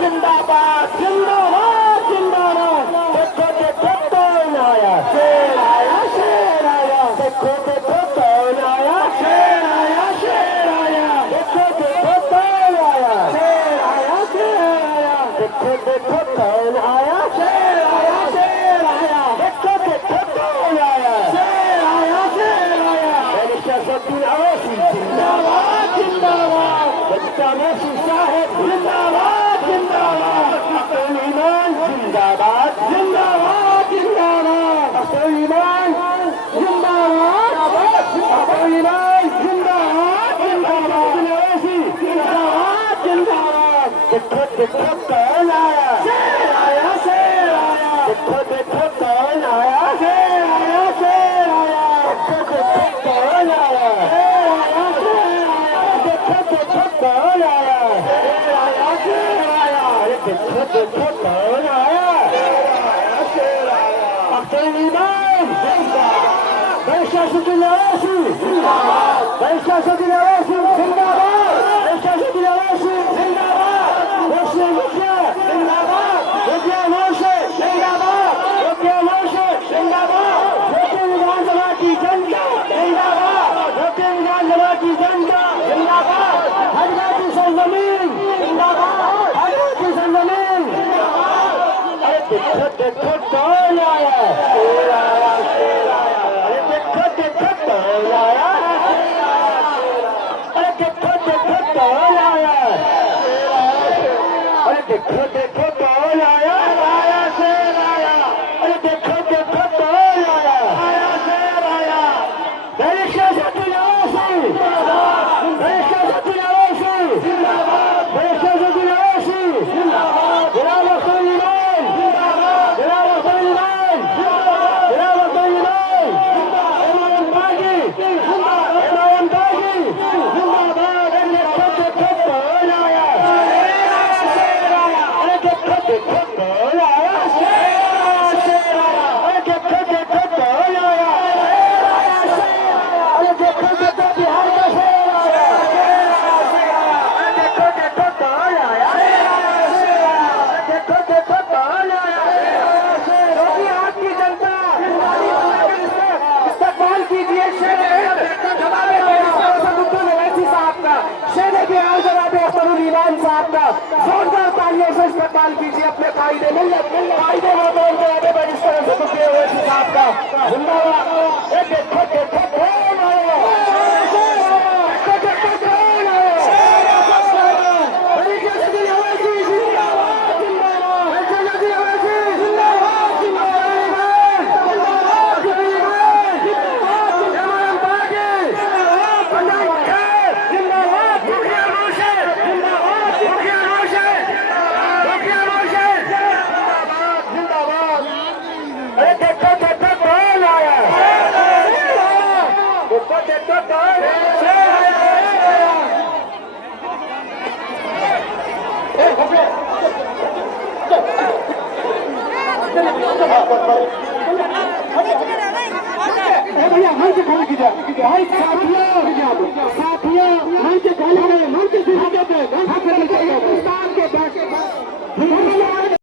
जिंदाबाद जिंदाबाद जिंदाबाद। देखो देखो कौन आया, शेर आया शेर आया। देखो देखो कौन आया, शेर आया शेर आया। देखो देखो कौन आया, शेर आया शेर आया। देखो देखो कौन आया, शेर आया शेर आया। देखो देखो कौन आया, शेर आया शेर आया। सियासतुल अवासी जिंदाबाद जिंदाबाद। बच्चा मोशी साहेब जिंदाबाद जिंदाबाद। अख्तर ईमान जिंदाबाद जिंदाबाद जिंदाबाद। अख्तर ईमान जिंदाबाद अख्तर ईमान जिंदाबाद जिंदाबाद। अवासी जिंदाबाद जिंदाबाद। देखो देखो कौन आया, शेर आया शेर आया। देखो देखो कौन आया, शेर आया शेर आया। देखो देखो कौन आया, शेर आया शेर आया। देखो देखो कौन आया, शेर आया शेर आया। देखो देखो कौन आया, शेर आया शेर आया। अख्तर ईमान जिंदाबाद। सियासतुल अवासी जिंदाबाद। सियासतुल अवासी जिंदाबाद। सियासतुल अवासी जिंदाबाद। मोशी मुखिया जिंदाबाद। मुखिया मोशी जिंदाबाद। मुखिया मोशी जिंदाबाद। छोटे विधानसभा की जनता जिंदाबाद। छोटे विधानसभा की जनता जिंदाबाद। हजरा की सरजमीन जिंदाबाद। हजरा की सरजमीन जिंदाबाद। अरे देखो देखो कौन आया, शेर आया शेर आया। अरे देखो देखो कौन आया, शेर आया शेर आया। अरे देखो देखो कौन आया, शेर आया शेर आया। अरे देखो देखो कौन आया, शेर आया। अरे देखो देखो कौन आया, शेर आया। सियासतुल अवासी जिंदाबाद। सियासतुल अवासी जिंदाबाद। सियासतुल अवासी जिंदाबाद। जनाब अख्तर ईमान जिंदाबाद। जनाब अख्तर ईमान जिंदाबाद। जनाब अख्तर ईमान जिंदाबाद। इमाम बागी जिंदाबाद। इमाम बागी जिंदाबाद। अरे देखो देखो कौन आया, शेर आया। अरे देखो देखो कौन आया, शेर आया शेर आया। अरे देखो देखो कौन आया, शेर आया शेर आया। अरे देखो देखो बिहार का शेर आया, शेर आया शेर आया। अरे देखो देखो कौन आया, शेर आया शेर आया। अरे देखो देखो कौन आया, शेर आया शेर। योगी आपकी जनता इस्तेमाल कीजिए शेर जनाब सियासतुल अवासी साहब का, शेर के आल जनाब अख्तर ईमान साहब का जोरदार तालियों से इस्तेमाल कीजिए अपने कायदे मिल्लत कायदे मोहतरम जनाब सियासतुल अवासी साहब का जिंदाबाद। देखो देखो कौन आया, देखो देखो कौन आया, सियासतुल अवासी जिंदाबाद जिंदाबाद। सियासतुल अवासी जिंदाबाद जिंदाबाद। जिंदाबाद जिंदाबाद। इमाम बागी जिंदाबाद। जिंदाबाद। मुखिया मोशी जिंदाबाद। मुखिया मोशी मुखिया मोशी जिंदाबाद जिंदाबाद। अरे देखो देखो कौन आया, शेर आया। देखो देखो कौन, शेर आया शेर आया। भैया मंच खाली कीजिए भाई। साथियों साथियों मंच खाली, मंच